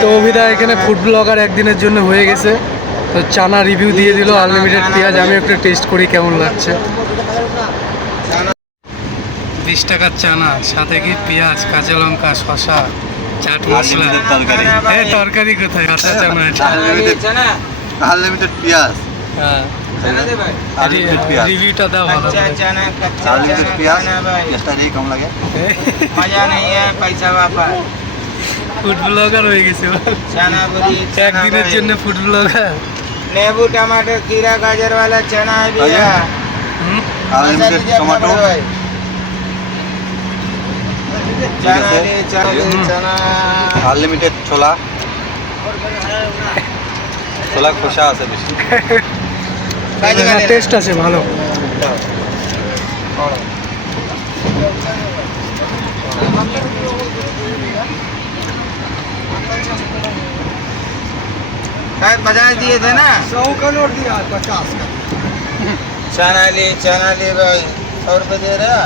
তো অভিদা এখানে food blogger একদিনের জন্য হয়ে গেছে। তো চানা রিভিউ দিয়ে দিল, আনলিমিটেড পেঁয়াজ। আমি একটু টেস্ট করি কেমন লাগছে। 20 টাকার চানা, সাথে কি পেঁয়াজ, কাঁচা লঙ্কা, শশা, চাট মশলা। তরকারি তরকারি কোথায়? কাঁচা চানা এটা। আনলিমিটেড পেঁয়াজ। হ্যাঁ, আনলিমিটেড পেঁয়াজ। রিভিউটা দাও ভালো করে। আনলিমিটেড পেঁয়াজ টেস্টটা নেই কম লাগে। मजा नहीं है पैसा वापस ফুড ব্লগার হয়ে গেছে चना बोली একদিনের জন্য ফুড ব্লগার। नींबू टमाटर खीरा गाजर वाला चना है भैया আনলিমিটেড টমেটো। चना ले चना ले चना আনলিমিটেড ছোলা। ছোলা খোসা আছে বেশি। টেস্ট আছে ভালো। शायद 50 दिए थे ना 100 का नोट दिया, 50 का। चना ले भाई 100 रुपये दे रहा